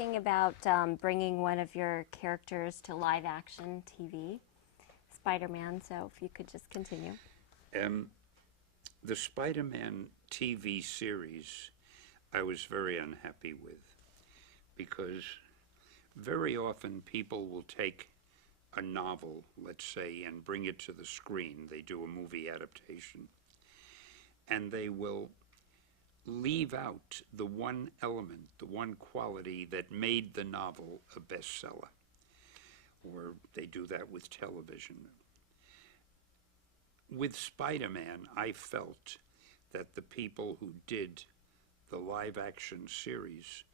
talking about bringing one of your characters to live action TV, Spider-Man, so if you could just continue. Um, the Spider-Man TV series I was very unhappy with because very often people will take a novel, let's say, and bring it to the screen. They do a movie adaptation, and they will leave out the one element, the one quality that made the novel a bestseller. Or they do that with television. With Spider-Man, I felt that the people who did the live action series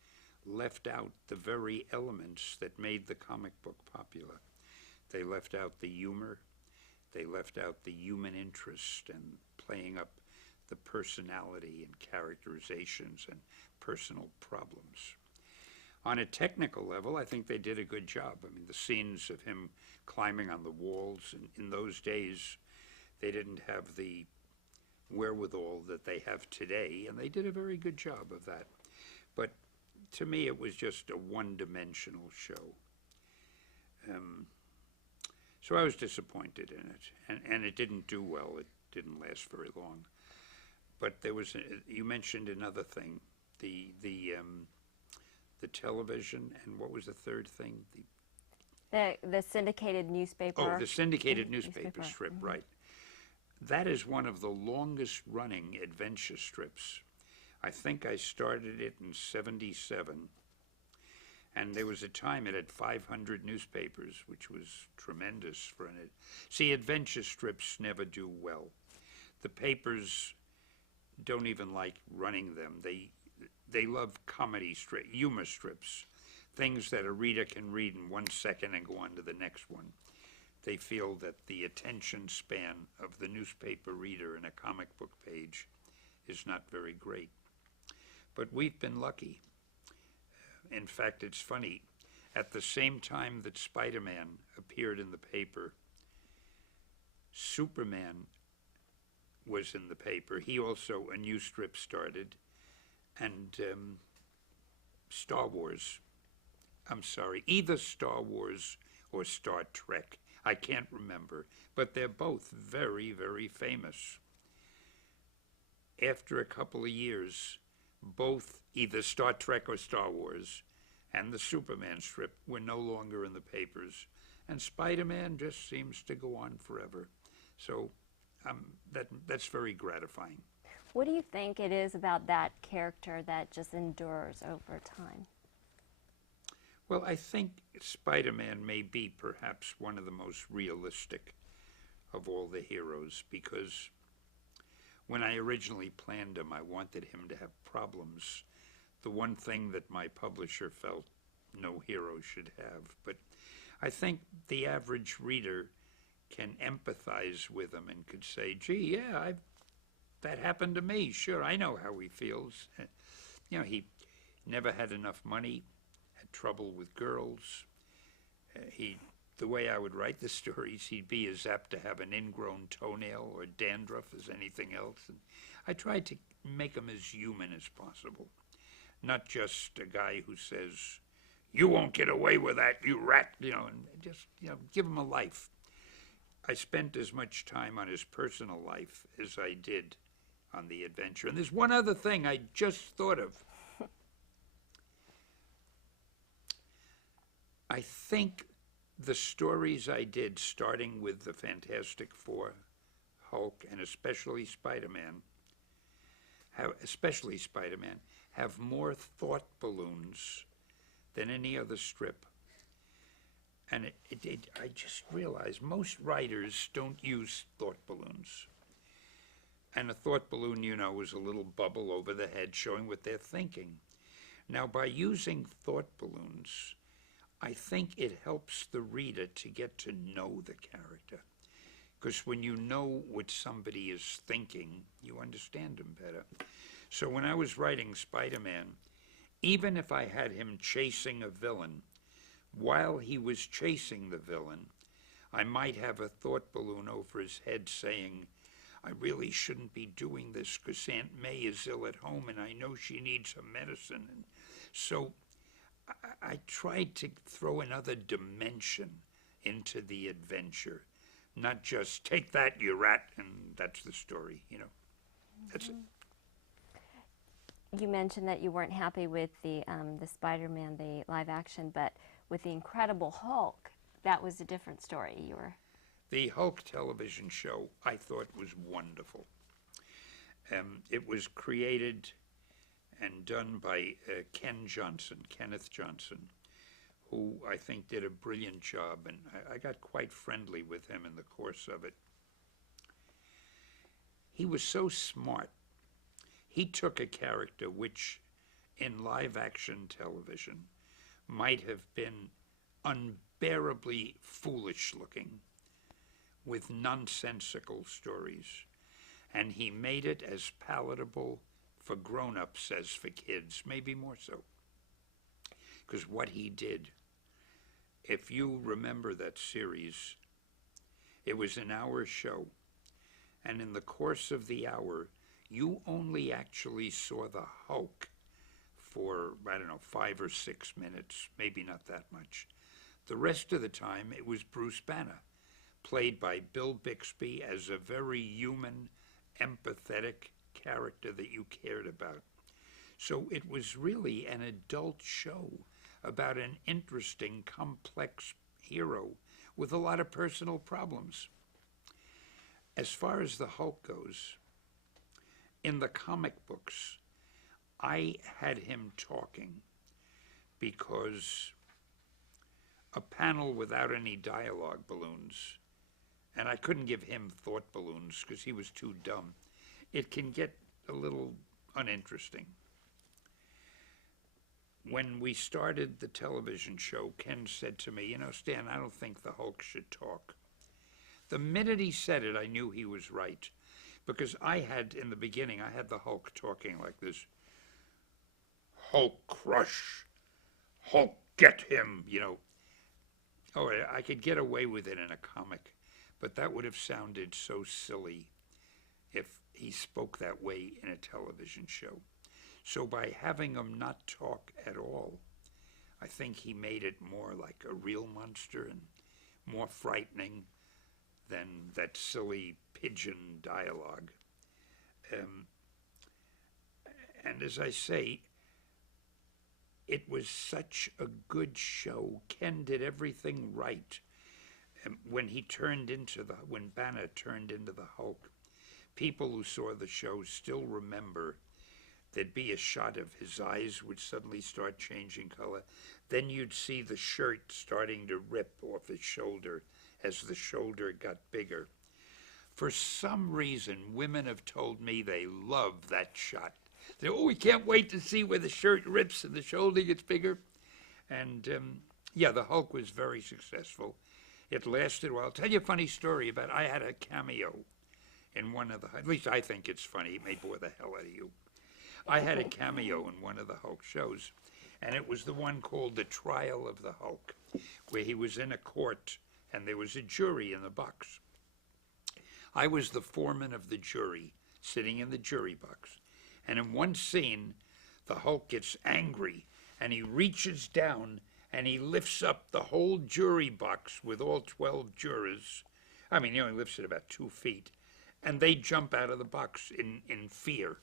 left out the very elements that made the comic book popular. They left out the humor, they left out the human interest and playing up the personality and characterizations and personal problems. On a technical level, I think they did a good job. I mean, the scenes of him climbing on the walls, in those days, they didn't have the wherewithal that they have today, and they did a very good job of that. But to me, it was just a one-dimensional show. So I was disappointed in it, and it didn't do well. It didn't last very long. But there was, you mentioned another thing, the television, and what was the third thing? The syndicated newspaper. Oh, the syndicated newspaper strip, right. That is one of the longest running adventure strips. I think I started it in '77, and there was a time it had 500 newspapers, which was tremendous for it. See, adventure strips never do well. The papers don't even like running them. They love humor strips, things that a reader can read in 1 second and go on to the next one. They feel that the attention span of the newspaper reader in a comic book page is not very great. But we've been lucky. In fact, it's funny. At the same time that Spider-Man appeared in the paper, Superman was in the paper. He also, a new strip started, and Star Wars. I'm sorry, either Star Wars or Star Trek. I can't remember, but they're both very, very famous. After a couple of years, both either Star Trek or Star Wars and the Superman strip were no longer in the papers, and Spider-Man just seems to go on forever. So that's very gratifying. What do you think it is about that character that just endures over time? Well, I think Spider-Man may be perhaps one of the most realistic of all the heroes, because when I originally planned him, I wanted him to have problems. The one thing that my publisher felt no hero should have. But I think the average reader can empathize with him and could say, gee, yeah, that happened to me. Sure, I know how he feels. You know, he never had enough money, had trouble with girls. The way I would write the stories, he'd be as apt to have an ingrown toenail or dandruff as anything else. And I tried to make him as human as possible, not just a guy who says, you won't get away with that, you rat, and just, give him a life. I spent as much time on his personal life as I did on the adventure. And there's one other thing I just thought of. I think the stories I did, starting with the Fantastic Four, Hulk, and especially Spider-Man, have more thought balloons than any other strip. And I just realized most writers don't use thought balloons. And a thought balloon, is a little bubble over the head showing what they're thinking. Now, by using thought balloons, I think it helps the reader to get to know the character. Because when you know what somebody is thinking, you understand them better. So when I was writing Spider-Man, even if I had him chasing a villain, while he was chasing the villain, I might have a thought balloon over his head saying, I really shouldn't be doing this because Aunt May is ill at home and I know she needs her medicine. And so I tried to throw another dimension into the adventure, not just take that, you rat, and that's the story, you know. That's it. You mentioned that you weren't happy with the Spider-Man, the live action, but with the Incredible Hulk, that was a different story. You were The Hulk television show I thought was wonderful. It was created and done by Kenneth Johnson, who I think did a brilliant job, and I got quite friendly with him in the course of it. He was so smart. He took a character which, in live-action television, might have been unbearably foolish-looking, with nonsensical stories, and he made it as palatable for grown-ups as for kids, maybe more so. Because what he did, if you remember that series, it was an hour show, and in the course of the hour, you only actually saw the Hulk for, I don't know, 5 or 6 minutes, maybe not that much. The rest of the time, it was Bruce Banner, played by Bill Bixby as a very human, empathetic character that you cared about. So it was really an adult show about an interesting, complex hero with a lot of personal problems. As far as the Hulk goes, in the comic books, I had him talking because a panel without any dialogue balloons, and I couldn't give him thought balloons because he was too dumb, it can get a little uninteresting. When we started the television show, Ken said to me, you know, Stan, I don't think the Hulk should talk. The minute he said it, I knew he was right. Because I had, in the beginning, I had the Hulk talking like this. Hulk crush. Hulk get him, you know. Oh, I could get away with it in a comic, but that would have sounded so silly if he spoke that way in a television show. So by having him not talk at all, I think he made it more like a real monster and more frightening than that silly pigeon dialogue. And as I say, it was such a good show. Ken did everything right. When Banner turned into the Hulk, people who saw the show still remember there'd be a shot of his eyes would suddenly start changing color. Then you'd see the shirt starting to rip off his shoulder as the shoulder got bigger. For some reason, women have told me they love that shot. They, oh, we can't wait to see where the shirt rips and the shoulder gets bigger. And yeah, the Hulk was very successful. It lasted a while. I'll tell you a funny story about, I had a cameo in one of the, at least I think it's funny, it may bore the hell out of you. I had a cameo in one of the Hulk shows, and it was the one called The Trial of the Hulk, where he was in a court and there was a jury in the box. I was the foreman of the jury, sitting in the jury box. And in one scene, the Hulk gets angry, and he reaches down, and he lifts up the whole jury box with all 12 jurors. I mean, he only lifts it about 2 feet. And they jump out of the box in fear.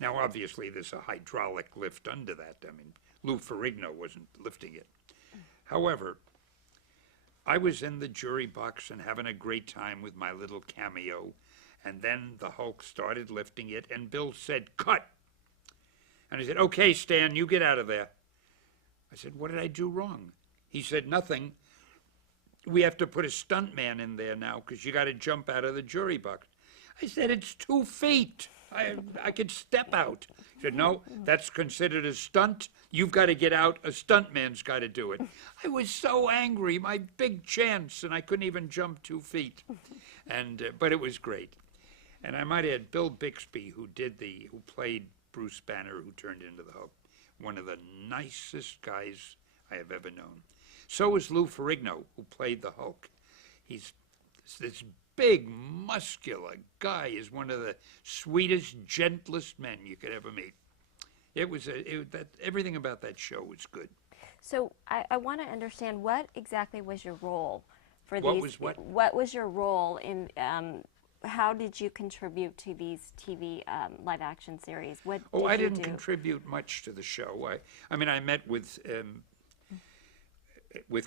Now, obviously, there's a hydraulic lift under that. I mean, Lou Ferrigno wasn't lifting it. However, I was in the jury box and having a great time with my little cameo, and then the Hulk started lifting it, and Bill said, "Cut!" And I said, "Okay, Stan, you get out of there." I said, "What did I do wrong?" He said, "Nothing. We have to put a stuntman in there now because you got to jump out of the jury box." I said, "It's 2 feet. I could step out." He said, "No, that's considered a stunt. You've got to get out. A stuntman's got to do it." I was so angry, my big chance, and I couldn't even jump 2 feet. But it was great. And I might add, Bill Bixby, who played Bruce Banner, who turned into the Hulk, one of the nicest guys I have ever known. So was Lou Ferrigno, who played the Hulk. He's this big, muscular guy, is one of the sweetest, gentlest men you could ever meet. Everything about that show was good. So I want to understand what exactly was your role for What these. was what? What was your role in? How did you contribute to these TV live action series? What Oh, did I you didn't do? contribute much to the show. I mean, I met with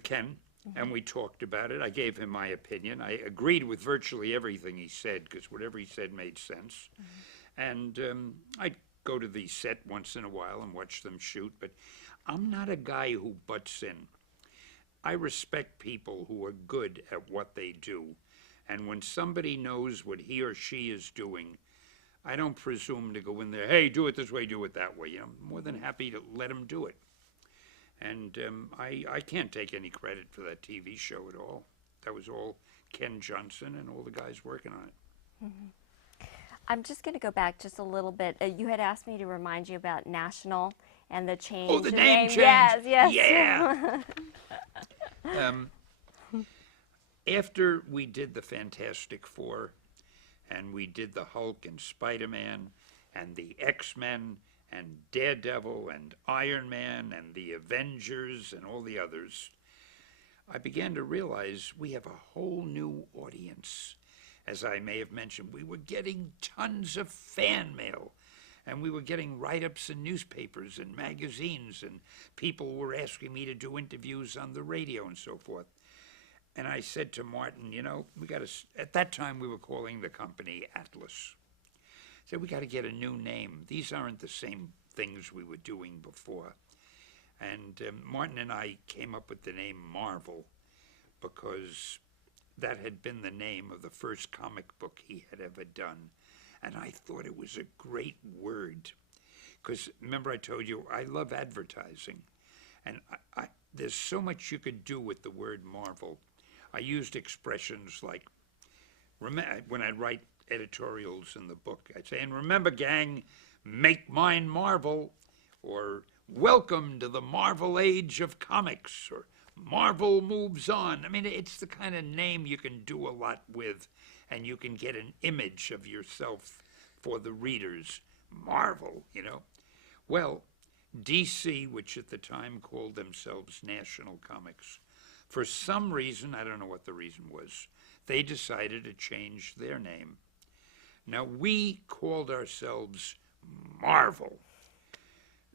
Ken, and we talked about it. I gave him my opinion. I agreed with virtually everything he said, because whatever he said made sense. And I'd go to the set once in a while and watch them shoot, but I'm not a guy who butts in. I respect people who are good at what they do. And when somebody knows what he or she is doing, I don't presume to go in there, hey, do it this way, do it that way. I'm more than happy to let them do it. And I can't take any credit for that TV show at all. That was all Ken Johnson and all the guys working on it. I'm just going to go back just a little bit. You had asked me to remind you about National and the change. Oh, the in name change. Yes, yes. Yeah. After we did the Fantastic Four, and we did the Hulk and Spider-Man, and the X-Men, and Daredevil, and Iron Man, and the Avengers, and all the others, I began to realize we have a whole new audience. As I may have mentioned, we were getting tons of fan mail, and we were getting write-ups in newspapers and magazines, and people were asking me to do interviews on the radio and so forth. And I said to Martin, you know, we got to, at that time we were calling the company Atlas. I said, we got to get a new name. These aren't the same things we were doing before. And Martin and I came up with the name Marvel because that had been the name of the first comic book he had ever done. And I thought it was a great word. Because remember I told you, I love advertising. And there's so much you could do with the word Marvel. I used expressions like, when I write editorials in the book, I'd say, and remember, gang, make mine Marvel, or welcome to the Marvel age of comics, or Marvel moves on. I mean, it's the kind of name you can do a lot with, and you can get an image of yourself for the readers. Marvel, you know. Well, DC, which at the time called themselves National Comics, for some reason, I don't know what the reason was, they decided to change their name. Now, we called ourselves Marvel.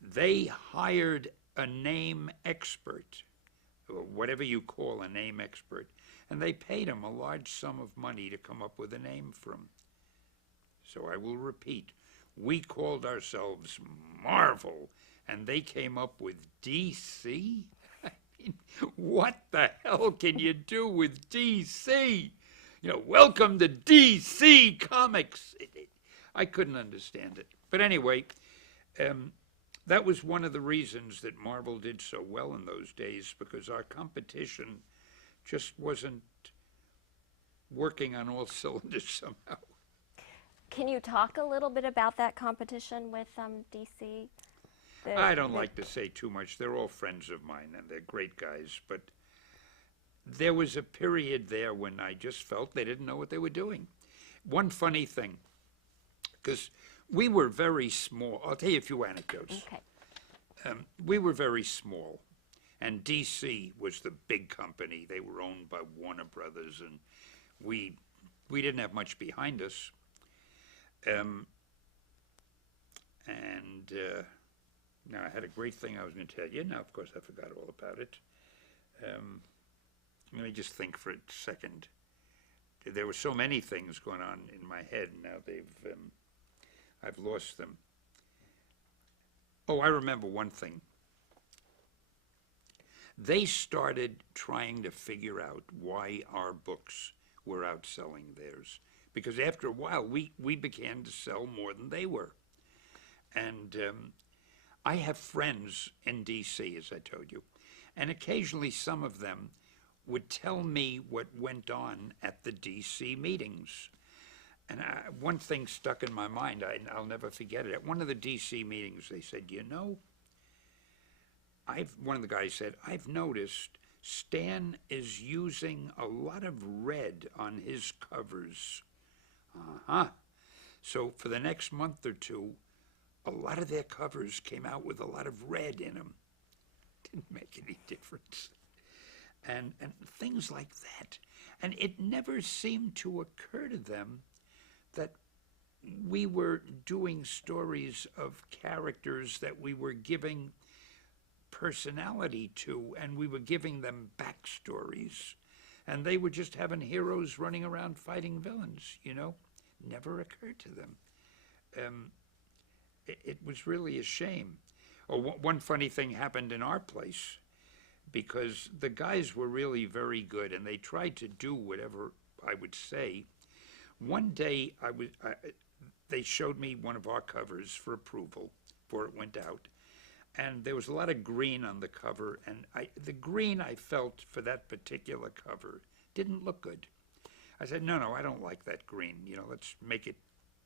They hired a name expert, or whatever you call a name expert, and they paid him a large sum of money to come up with a name for him. So I will repeat, we called ourselves Marvel, and they came up with DC? What the hell can you do with DC? You know, welcome to DC Comics. I couldn't understand it. But anyway, that was one of the reasons that Marvel did so well in those days, because our competition just wasn't working on all cylinders somehow. Can you talk a little bit about that competition with DC? I don't like to say too much. They're all friends of mine, and they're great guys. But there was a period there when I just felt they didn't know what they were doing. One funny thing, because we were very small. I'll tell you a few anecdotes. Okay. We were very small, and DC was the big company. They were owned by Warner Brothers, and we didn't have much behind us. Now, I had a great thing I was going to tell you. Now, of course, I forgot all about it. Let me just think for a second. There were so many things going on in my head. Now I've lost them. Oh, I remember one thing. They started trying to figure out why our books were outselling theirs. Because after a while, we began to sell more than they were. And I have friends in D.C., as I told you, and occasionally some of them would tell me what went on at the D.C. meetings. And one thing stuck in my mind, I'll never forget it. At one of the D.C. meetings, they said, you know, one of the guys said, I've noticed Stan is using a lot of red on his covers. So for the next month or two, a lot of their covers came out with a lot of red in them. Didn't make any difference. And things like that. And it never seemed to occur to them that we were doing stories of characters that we were giving personality to, and we were giving them backstories. And they were just having heroes running around fighting villains, you know? Never occurred to them. It was really a shame. Oh, one funny thing happened in our place, because the guys were really very good, and they tried to do whatever I would say. One day, they showed me one of our covers for approval before it went out, and there was a lot of green on the cover, and the green I felt for that particular cover didn't look good. I said, no, I don't like that green. You know, let's make it,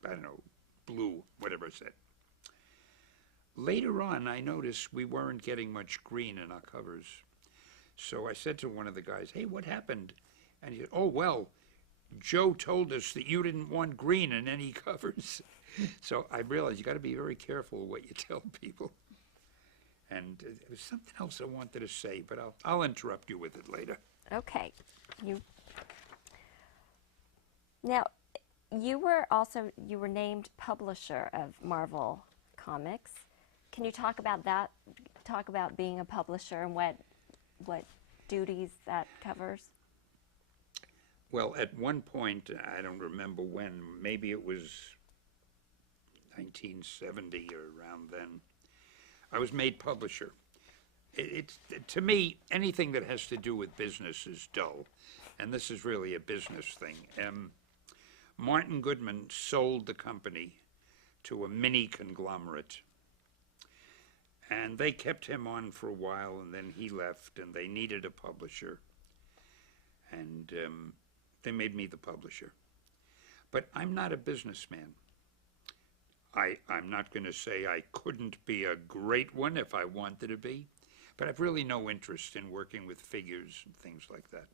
I don't know, blue, whatever I said. Later on, I noticed we weren't getting much green in our covers. So I said to one of the guys, hey, what happened? And he said, oh, well, Joe told us that you didn't want green in any covers. So I realized you got to be very careful what you tell people. And there was something else I wanted to say, but I'll interrupt you with it later. Okay. Now, you were named publisher of Marvel Comics. Can you talk about that? Talk about being a publisher and what duties that covers? Well, at one point, I don't remember when, maybe it was 1970 or around then, I was made publisher. To me, anything that has to do with business is dull, and this is really a business thing. Martin Goodman sold the company to a mini conglomerate, and they kept him on for a while, and then he left, and they needed a publisher, and they made me the publisher. But I'm not a businessman. I'm not going to say I couldn't be a great one if I wanted to be, but I've really no interest in working with figures and things like that.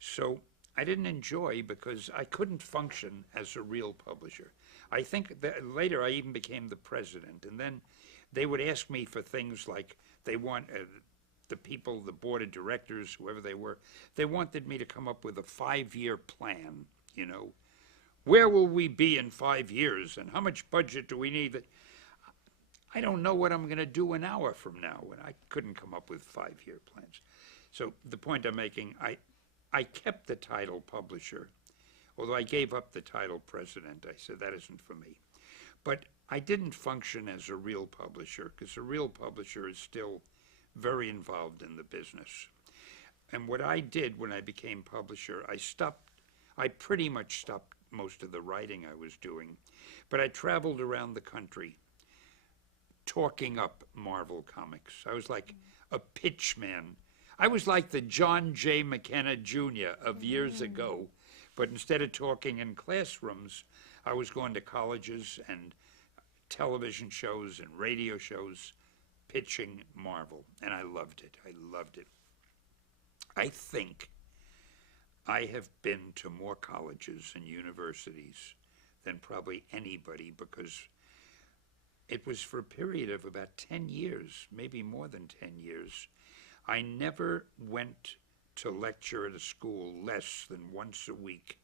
So I didn't enjoy, because I couldn't function as a real publisher. I think that later I even became the president, and then they would ask me for things like they want the people, the board of directors, whoever they were, they wanted me to come up with a 5-year plan, you know. Where will we be in 5 years, and how much budget do we need? I don't know what I'm going to do an hour from now, and I couldn't come up with 5-year plans. So the point I'm making, I kept the title publisher, although I gave up the title president. I said that isn't for me. But I didn't function as a real publisher, because a real publisher is still very involved in the business. And what I did when I became publisher, I pretty much stopped most of the writing I was doing, but I traveled around the country talking up Marvel Comics. I was like a pitch man. I was like the John J. McKenna Jr. of years ago, but instead of talking in classrooms, I was going to colleges and television shows and radio shows pitching Marvel, and I loved it. I loved it. I think I have been to more colleges and universities than probably anybody, because it was for a period of about 10 years, maybe more than 10 years. I never went to lecture at a school less than once a week,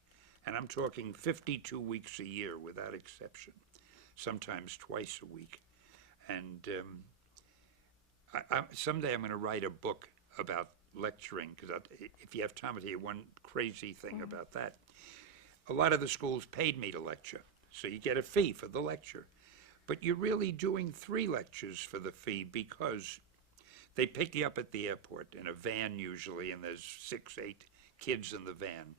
and I'm talking 52 weeks a year without exception, sometimes twice a week. And someday I'm going to write a book about lecturing, because if you have time, I'll tell you one crazy thing about that. A lot of the schools paid me to lecture, so you get a fee for the lecture. But you're really doing 3 lectures for the fee, because they pick you up at the airport in a van usually, and there's 6, 8 kids in the van.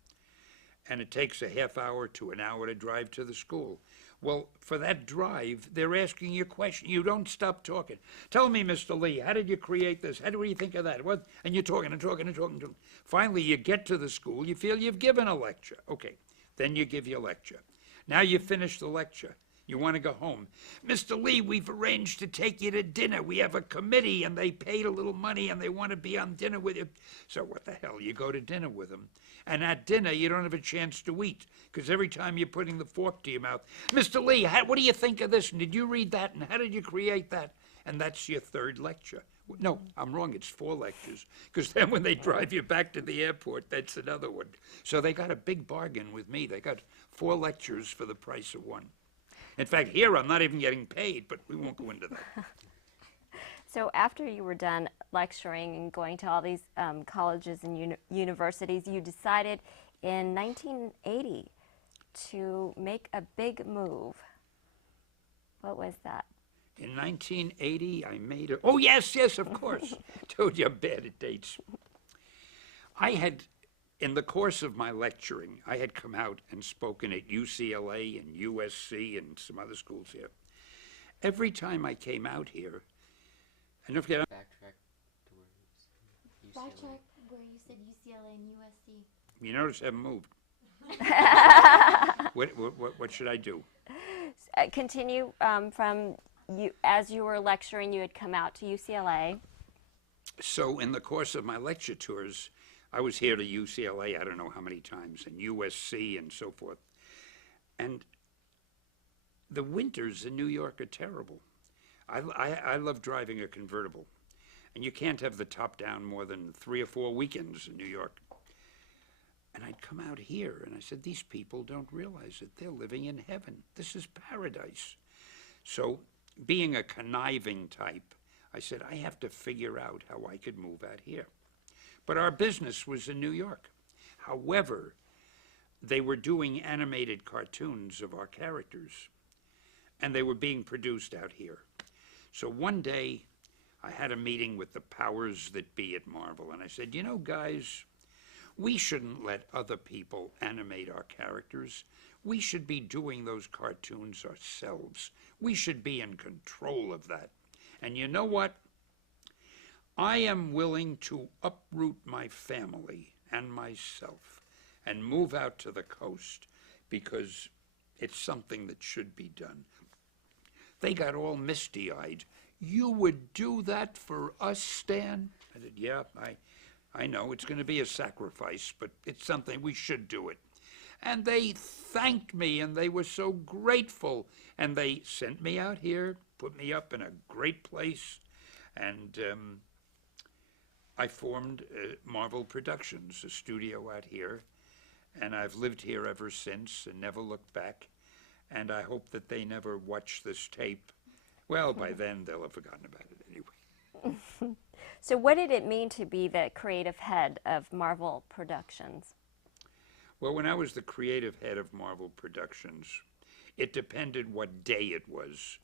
And it takes a half hour to an hour to drive to the school. Well, for that drive, they're asking you questions. You don't stop talking. Tell me, Mr. Lee, how did you create this? What do you think of that? What? And you're talking and talking and talking. Finally, you get to the school. You feel you've given a lecture. Okay, then you give your lecture. Now you finish the lecture. You want to go home. Mr. Lee, we've arranged to take you to dinner. We have a committee, and they paid a little money, and they want to be on dinner with you. So what the hell? You go to dinner with them. And at dinner, you don't have a chance to eat, because every time you're putting the fork to your mouth, Mr. Lee, what do you think of this? And did you read that? And how did you create that? And that's your 3rd lecture. No, I'm wrong, it's 4 lectures, because then when they drive you back to the airport, that's another one. So they got a big bargain with me. They got 4 lectures for the price of 1. In fact, here I'm not even getting paid, but we won't go into that. So after you were done lecturing and going to all these colleges and universities, you decided in 1980 to make a big move. What was that? In 1980, I made a, oh yes, yes, of course. Told you I'm bad at dates. I had, in the course of my lecturing, I had come out and spoken at UCLA and USC and some other schools here. Every time I came out here, and don't forget, Backtrack to where you said UCLA. Backtrack where you said UCLA and USC. you notice I haven't moved. What should I do? Continue from you, as you were lecturing, you had come out to UCLA. So in the course of my lecture tours, I was here to UCLA, I don't know how many times, and USC and so forth. And the winters in New York are terrible. I love driving a convertible. And you can't have the top down more than 3 or 4 weekends in New York. And I'd come out here and I said, these people don't realize it. They're living in heaven. This is paradise. So being a conniving type, I said, I have to figure out how I could move out here. But our business was in New York. However, they were doing animated cartoons of our characters, and they were being produced out here. So one day, I had a meeting with the powers that be at Marvel, and I said, you know, guys, we shouldn't let other people animate our characters. We should be doing those cartoons ourselves. We should be in control of that. And you know what? I am willing to uproot my family and myself and move out to the coast because it's something that should be done. They got all misty-eyed. You would do that for us, Stan? I said, yeah, I know it's going to be a sacrifice, but it's something, we should do it. And they thanked me, and they were so grateful. And they sent me out here, put me up in a great place, and I formed Marvel Productions, a studio out here. And I've lived here ever since and never looked back. And I hope that they never watch this tape. Well, by then, they'll have forgotten about it anyway. So what did it mean to be the creative head of Marvel Productions? Well, when I was the creative head of Marvel Productions, it depended what day it was.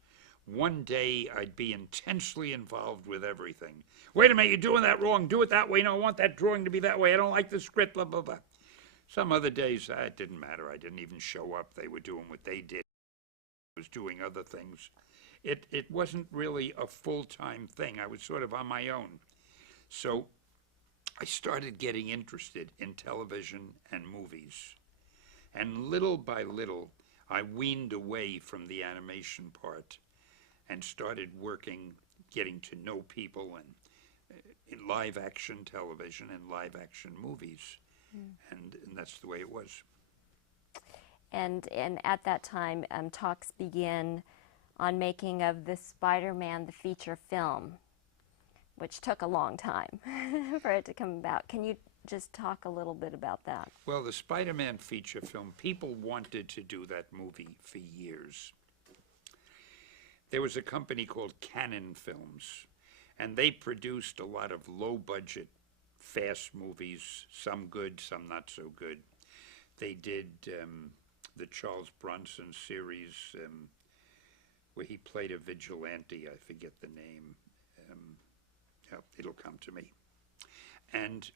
One day, I'd be intensely involved with everything. Wait a minute, you're doing that wrong. Do it that way. No, I want that drawing to be that way. I don't like the script, blah, blah, blah. Some other days, it didn't matter. I didn't even show up. They were doing what they did. I was doing other things. It wasn't really a full-time thing. I was sort of on my own. So I started getting interested in television and movies. And little by little, I weaned away from the animation part and started working, getting to know people in live-action television and live-action movies. And that's the way it was. And at that time, talks began on making of the Spider-Man, the feature film, which took a long time for it to come about. Can you just talk a little bit about that? Well, the Spider-Man feature film, people wanted to do that movie for years. There was a company called Cannon Films, and they produced a lot of low-budget, fast movies, some good, some not so good. They did the Charles Bronson series where he played a vigilante, I forget the name. It'll come to me. And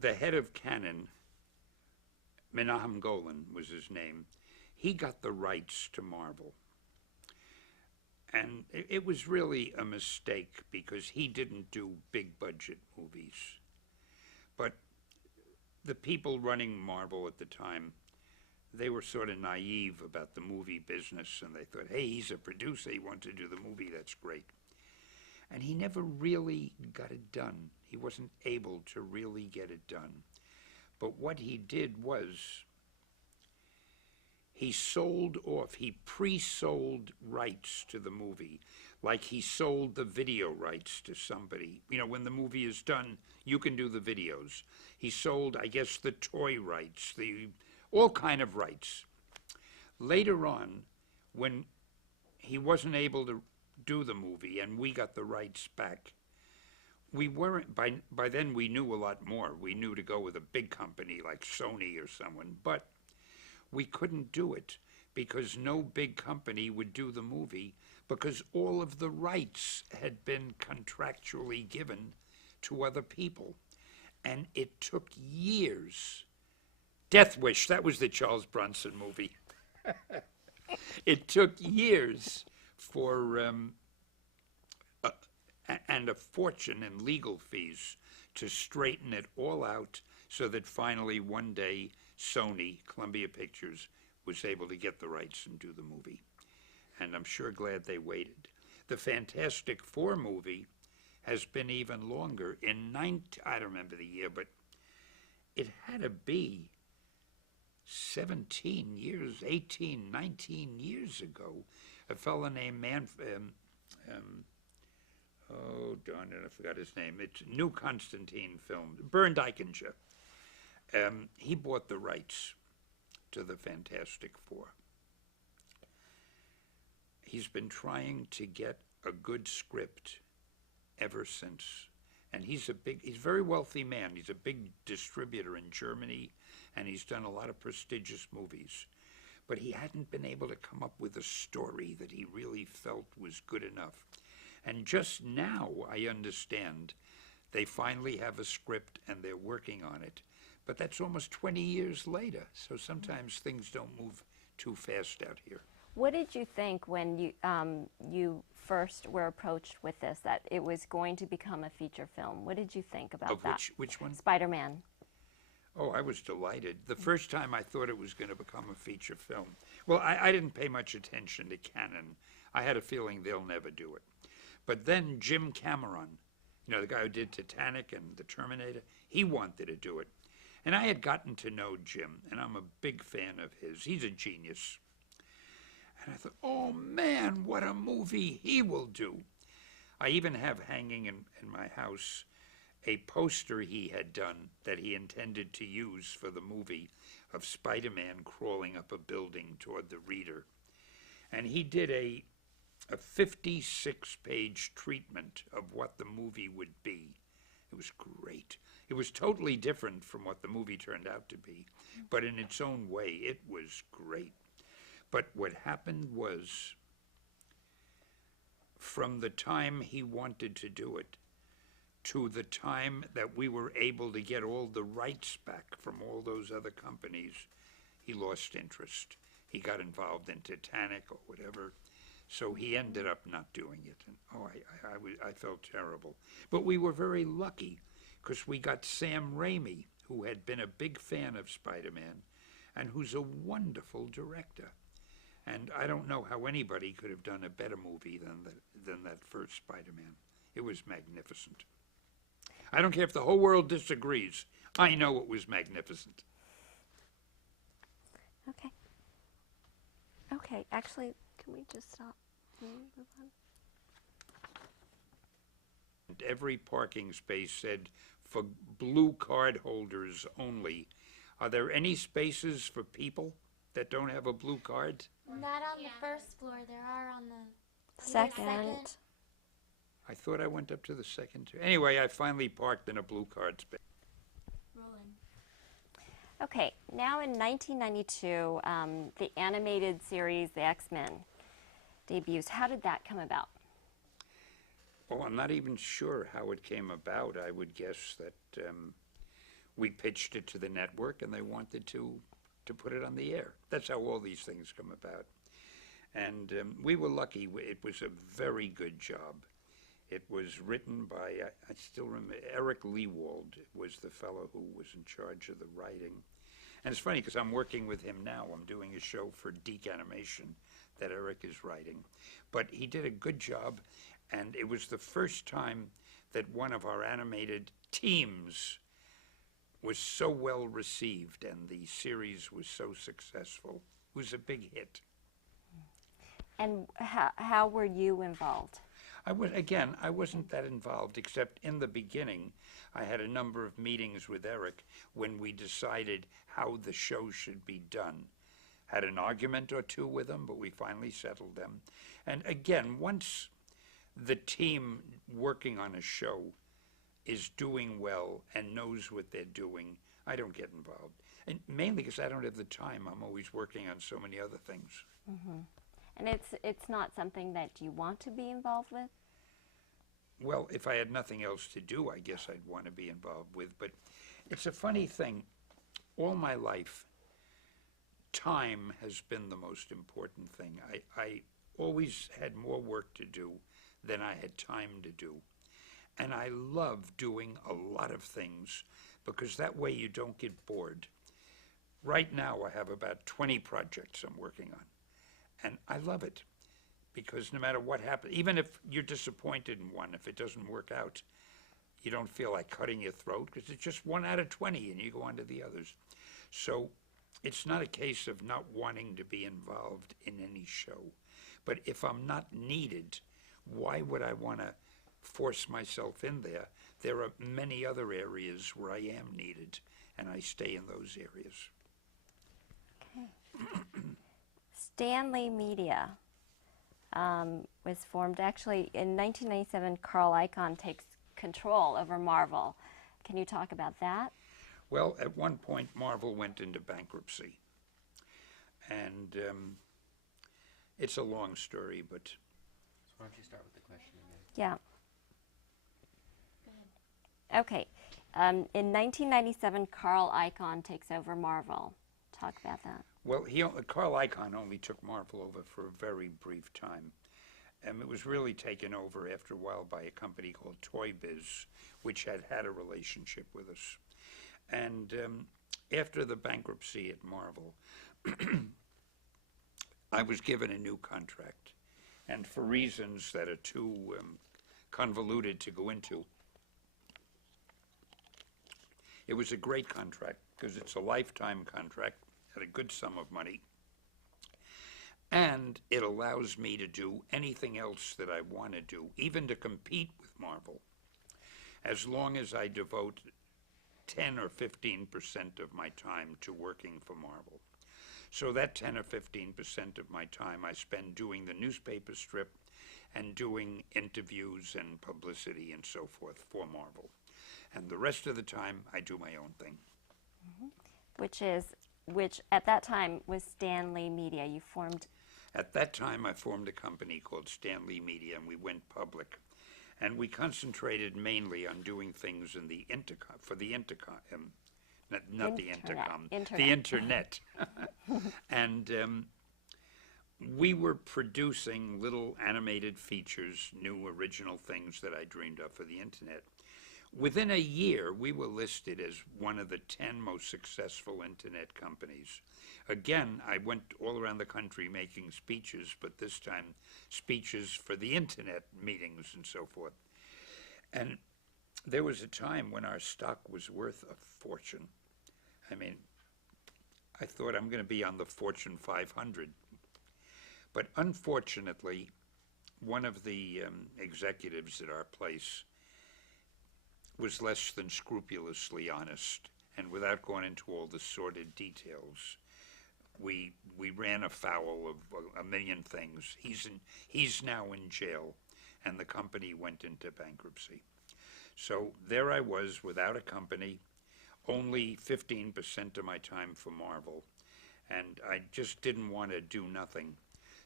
the head of Cannon, Menahem Golan was his name, he got the rights to Marvel. And it was really a mistake because he didn't do big budget movies. But the people running Marvel at the time, they were sort of naive about the movie business, and they thought, hey, he's a producer, he wants to do the movie, that's great. And he never really got it done. He wasn't able to really get it done. But what he did was, he sold off, he pre-sold rights to the movie, like he sold the video rights to somebody. You know, when the movie is done, you can do the videos. He sold, I guess, the toy rights, all kind of rights. Later on, when he wasn't able to do the movie and we got the rights back, we weren't, by then we knew a lot more. We knew to go with a big company like Sony or someone, but we couldn't do it because no big company would do the movie because all of the rights had been contractually given to other people. And it took years. Death Wish, that was the Charles Bronson movie. It took years for, and a fortune in legal fees to straighten it all out so that finally one day Sony, Columbia Pictures, was able to get the rights and do the movie. And I'm sure glad they waited. The Fantastic Four movie has been even longer. I don't remember the year, but it had to be 17 years, 18, 19 years ago. A fellow named oh, darn it, I forgot his name. It's a new Constantine film, Bernd Eichinger. He bought the rights to the Fantastic Four. He's been trying to get a good script ever since. And he's a very wealthy man. He's a big distributor in Germany, and he's done a lot of prestigious movies. But he hadn't been able to come up with a story that he really felt was good enough. And just now, I understand, they finally have a script and they're working on it. But that's almost 20 years later, so sometimes things don't move too fast out here. What did you think when you first were approached with this, that it was going to become a feature film? What did you think about that? Which one? Spider-Man. Oh, I was delighted. The first time I thought it was going to become a feature film. Well, I didn't pay much attention to Canon. I had a feeling they'll never do it. But then Jim Cameron, you know, the guy who did Titanic and The Terminator, he wanted to do it. And I had gotten to know Jim, and I'm a big fan of his. He's a genius. And I thought, oh man, what a movie he will do. I even have hanging in my house a poster he had done that he intended to use for the movie of Spider-Man crawling up a building toward the reader. And he did a 56-page treatment of what the movie would be. It was great. It was totally different from what the movie turned out to be, but in its own way, it was great. But what happened was, from the time he wanted to do it to the time that we were able to get all the rights back from all those other companies, he lost interest. He got involved in Titanic or whatever, so he ended up not doing it. And I felt terrible. But we were very lucky because we got Sam Raimi, who had been a big fan of Spider-Man and who's a wonderful director. And I don't know how anybody could have done a better movie than that first Spider-Man. It was magnificent. I don't care if the whole world disagrees. I know it was magnificent. Okay. Okay, actually, can we just stop? Can we move on? And every parking space said, for blue card holders only. Are there any spaces for people that don't have a blue card? Not on the first floor. There are on the Second. I thought I went up to the second. Anyway, I finally parked in a blue card space. Roland. Okay, now in 1992, the animated series, The X-Men, debuts. How did that come about? Oh, I'm not even sure how it came about. I would guess that we pitched it to the network and they wanted to put it on the air. That's how all these things come about. And we were lucky. It was a very good job. It was written by, I still remember, Eric Lewald was the fellow who was in charge of the writing. And it's funny because I'm working with him now. I'm doing a show for Deke Animation that Eric is writing. But he did a good job, and it was the first time that one of our animated teams was so well received and the series was so successful. It was a big hit. And how were you involved? I wasn't that involved, except in the beginning, I had a number of meetings with Eric when we decided how the show should be done. Had an argument or two with him, but we finally settled them. And again, once the team working on a show is doing well and knows what they're doing, I don't get involved. And mainly because I don't have the time. I'm always working on so many other things. And it's not something that you want to be involved with? Well, if I had nothing else to do, I guess I'd want to be involved with. But it's a funny thing. All my life, time has been the most important thing. I always had more work to do than I had time to do. And I love doing a lot of things because that way you don't get bored. Right now I have about 20 projects I'm working on. And I love it because no matter what happens, even if you're disappointed in one, if it doesn't work out, you don't feel like cutting your throat because it's just 1 out of 20 and you go on to the others. So it's not a case of not wanting to be involved in any show. But if I'm not needed, why would I want to force myself in there? There are many other areas where I am needed, and I stay in those areas. Stanley Media was formed actually in 1997. Carl Icahn takes control over Marvel. Can you talk about that? Well, at one point, Marvel went into bankruptcy. And it's a long story, but... So why don't you start with the question again? Yeah. Okay. In 1997, Carl Icahn takes over Marvel. Talk about that. Well, Carl Icahn only took Marvel over for a very brief time. It was really taken over after a while by a company called Toy Biz, which had a relationship with us. And after the bankruptcy at Marvel, I was given a new contract. And for reasons that are too convoluted to go into, it was a great contract because it's a lifetime contract at a good sum of money. And it allows me to do anything else that I want to do, even to compete with Marvel, as long as I devote 10 or 15% of my time to working for Marvel. So that 10 or 15% of my time I spend doing the newspaper strip and doing interviews and publicity and so forth for Marvel. And the rest of the time I do my own thing. Which at that time was Stanley Media. You formed... At that time I formed a company called Stanley Media, and we went public. And we concentrated mainly on doing things in the intercom, for the intercom, not the intercom, the internet. And we were producing little animated features, new original things that I dreamed of for the internet. Within a year, we were listed as one of the 10 most successful internet companies. Again, I went all around the country making speeches, but this time speeches for the internet meetings and so forth. And there was a time when our stock was worth a fortune. I mean, I thought I'm going to be on the Fortune 500. But unfortunately, one of the executives at our place was less than scrupulously honest. And without going into all the sordid details, we ran afoul of a million things. He's now in jail, and the company went into bankruptcy. So there I was without a company, only 15% of my time for Marvel, and I just didn't want to do nothing.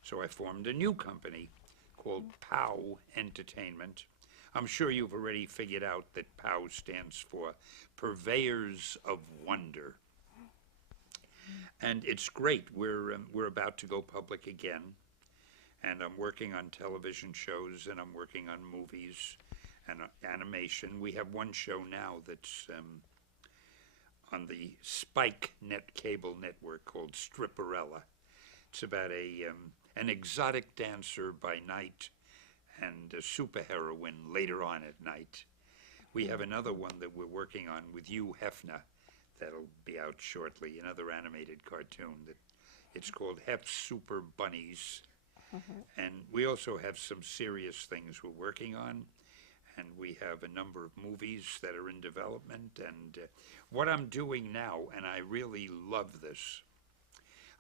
So I formed a new company called POW Entertainment. I'm sure you've already figured out that POW stands for Purveyors of Wonder. And it's great. We're about to go public again, and I'm working on television shows, and I'm working on movies and animation. We have one show now that's on the Spike Net cable network called Stripperella. It's about an exotic dancer by night and a superheroine later on at night. We have another one that we're working on with Hugh Hefner that'll be out shortly, another animated cartoon that it's called Hef Super Bunnies. And we also have some serious things we're working on, and we have a number of movies that are in development. And what I'm doing now, and I really love this,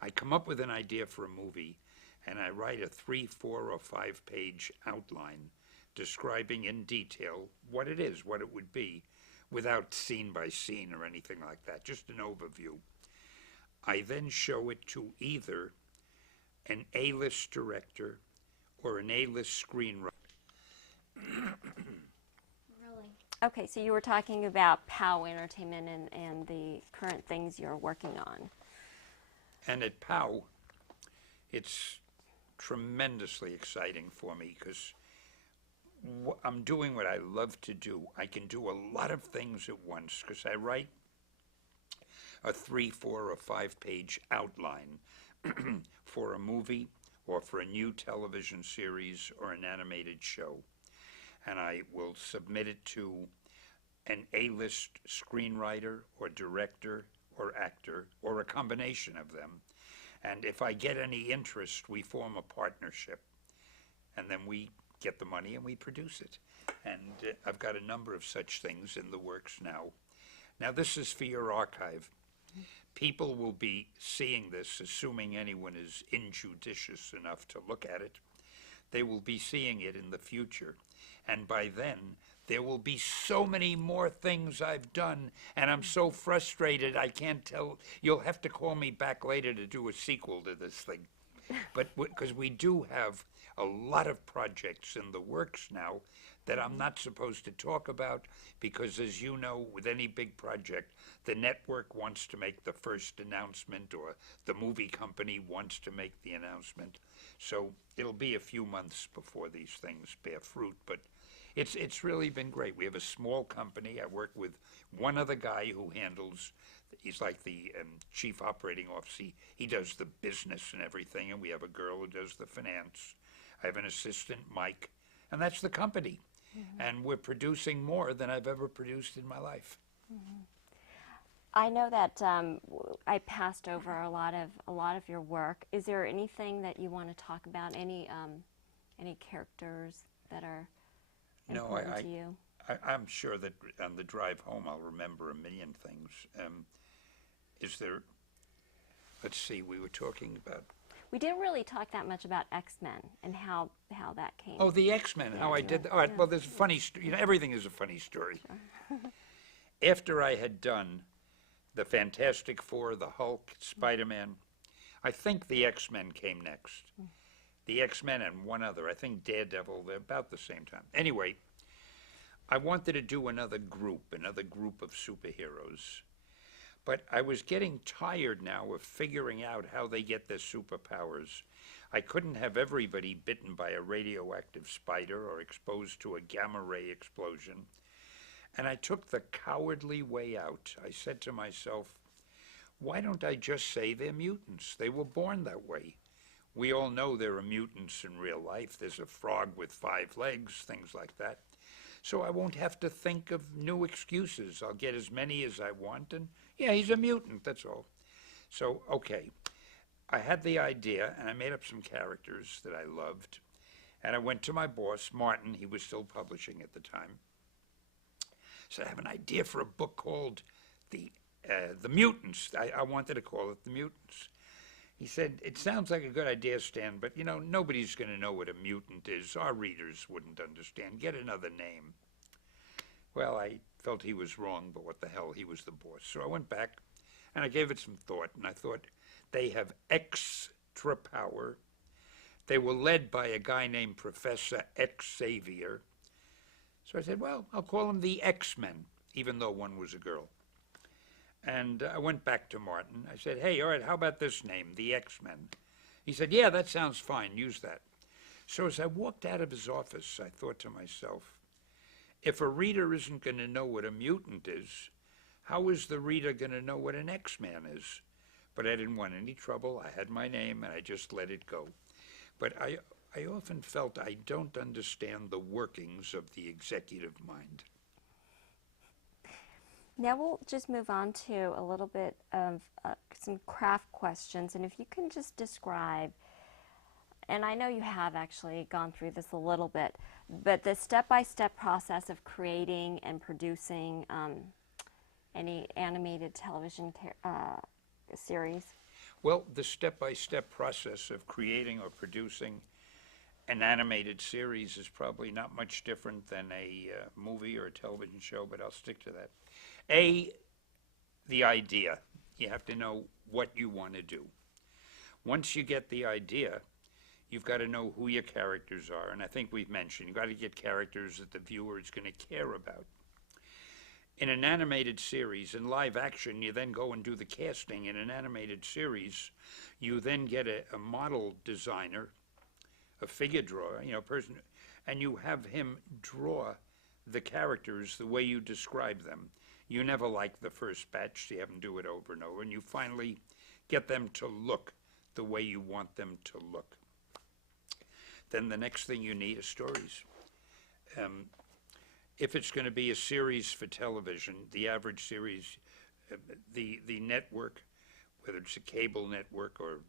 I come up with an idea for a movie, and I write a 3, 4, or 5-page outline describing in detail what it is, what it would be, without scene by scene or anything like that, just an overview. I then show it to either an A-list director or an A-list screenwriter. Really? Okay, so you were talking about POW Entertainment and the current things you're working on. And at POW, it's tremendously exciting for me because I'm doing what I love to do. I can do a lot of things at once because I write a 3, 4, or 5-page outline for a movie or for a new television series or an animated show. And I will submit it to an A-list screenwriter or director or actor or a combination of them. And if I get any interest, we form a partnership. And then we get the money and we produce it. And I've got a number of such things in the works now. Now this is for your archive. People will be seeing this, assuming anyone is injudicious enough to look at it. They will be seeing it in the future. And by then, there will be so many more things I've done, and I'm so frustrated I can't tell. You'll have to call me back later to do a sequel to this thing. But because we do have a lot of projects in the works now that I'm not supposed to talk about because, as you know, with any big project, the network wants to make the first announcement or the movie company wants to make the announcement. So it'll be a few months before these things bear fruit, but it's really been great. We have a small company. I work with one other guy who handles, he's like the chief operating officer. He does the business and everything, and we have a girl who does the finance. I have an assistant, Mike, and that's the company. And we're producing more than I've ever produced in my life. I know that I passed over a lot of your work. Is there anything that you want to talk about? Any characters that are important to you? I'm sure that on the drive home I'll remember a million things. Is there? Let's see. We were talking about. We didn't really talk that much about X-Men and how that came. Oh, the X-Men, how I did that. All right, well, there's a funny story. You know, everything is a funny story. After I had done the Fantastic Four, the Hulk, Spider-Man, I think the X-Men came next. The X-Men and one other, I think Daredevil, they're about the same time. Anyway, I wanted to do another group of superheroes. But I was getting tired now of figuring out how they get their superpowers. I couldn't have everybody bitten by a radioactive spider or exposed to a gamma ray explosion. And I took the cowardly way out. I said to myself, why don't I just say they're mutants? They were born that way. We all know there are mutants in real life. There's a frog with 5 legs, things like that. So I won't have to think of new excuses. I'll get as many as I want, and yeah, he's a mutant, that's all. So, okay, I had the idea, and I made up some characters that I loved, and I went to my boss, Martin. He was still publishing at the time. So I have an idea for a book called The Mutants. I wanted to call it The Mutants. He said, it sounds like a good idea, Stan, but, you know, nobody's going to know what a mutant is. Our readers wouldn't understand. Get another name. Well, I felt he was wrong, but what the hell, he was the boss. So I went back, and I gave it some thought, and I thought, they have extra power. They were led by a guy named Professor Xavier. So I said, well, I'll call them the X-Men, even though one was a girl. And I went back to Martin. I said, hey, all right, how about this name, the X-Men? He said, yeah, that sounds fine. Use that. So as I walked out of his office, I thought to myself, if a reader isn't going to know what a mutant is, how is the reader going to know what an X-Man is? But I didn't want any trouble. I had my name, and I just let it go. But I often felt I don't understand the workings of the executive mind. Now we'll just move on to a little bit of some craft questions, and if you can just describe and I know you have actually gone through this a little bit, but the step-by-step process of creating and producing any animated television series. Well, the step-by-step process of creating or producing an animated series is probably not much different than a movie or a television show, but I'll stick to that. The idea. You have to know what you want to do. Once you get the idea, you've got to know who your characters are, and I think we've mentioned, you've got to get characters that the viewer is going to care about. In an animated series, in live action, you then go and do the casting. In an animated series, you then get a model designer, a figure drawer, person, and you have him draw the characters the way you describe them. You never like the first batch, so you have them do it over and over, and you finally get them to look the way you want them to look. Then the next thing you need is stories. If it's going to be a series for television, the average series, the network, whether it's a cable network or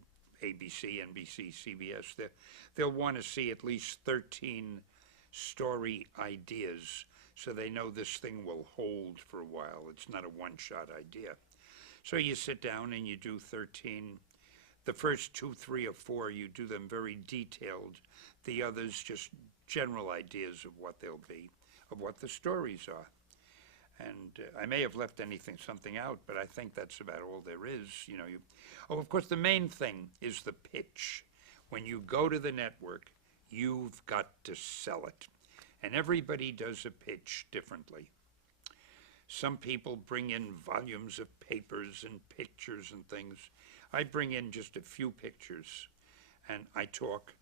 ABC, NBC, CBS, they'll want to see at least 13 story ideas so they know this thing will hold for a while. It's not a one-shot idea. So you sit down and you do 13. The first 2, 3, or 4, you do them very detailed. The others just general ideas of what they'll be, of what the stories are. And I may have left something out, but I think that's about all there is. Of course, the main thing is the pitch. When you go to the network, you've got to sell it. And everybody does a pitch differently. Some people bring in volumes of papers and pictures and things. I bring in just a few pictures, and I talk.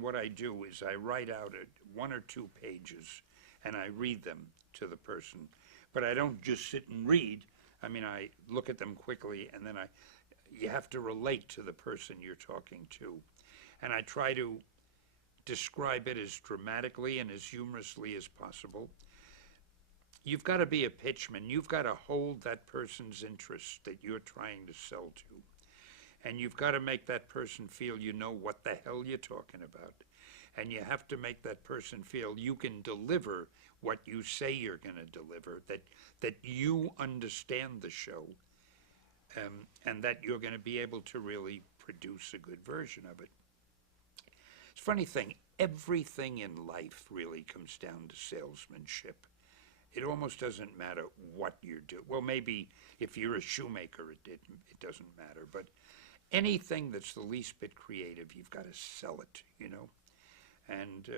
What I do is I write out 1 or 2 pages, and I read them to the person. But I don't just sit and read. I look at them quickly, and then you have to relate to the person you're talking to. And I try to describe it as dramatically and as humorously as possible. You've got to be a pitchman. You've got to hold that person's interest that you're trying to sell to. And you've got to make that person feel you know what the hell you're talking about. And you have to make that person feel you can deliver what you say you're going to deliver, that you understand the show, and that you're going to be able to really produce a good version of it. It's a funny thing, everything in life really comes down to salesmanship. It almost doesn't matter what you do. Well, maybe if you're a shoemaker, it doesn't matter. But anything that's the least bit creative, you've got to sell it, And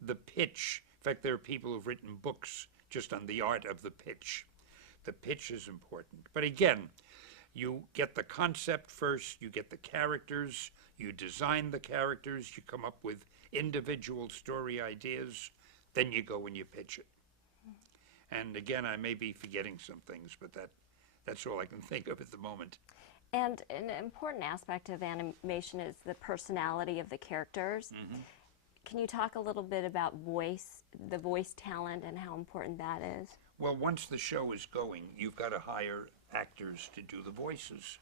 the pitch, in fact, there are people who've written books just on the art of the pitch. The pitch is important. But again, you get the concept first, you get the characters, you design the characters, you come up with individual story ideas, then you go and you pitch it. And again, I may be forgetting some things, but that's all I can think of at the moment. And an important aspect of animation is the personality of the characters. Mm-hmm. Can you talk a little bit about the voice talent and how important that is? Well, once the show is going, you've got to hire actors to do the voices.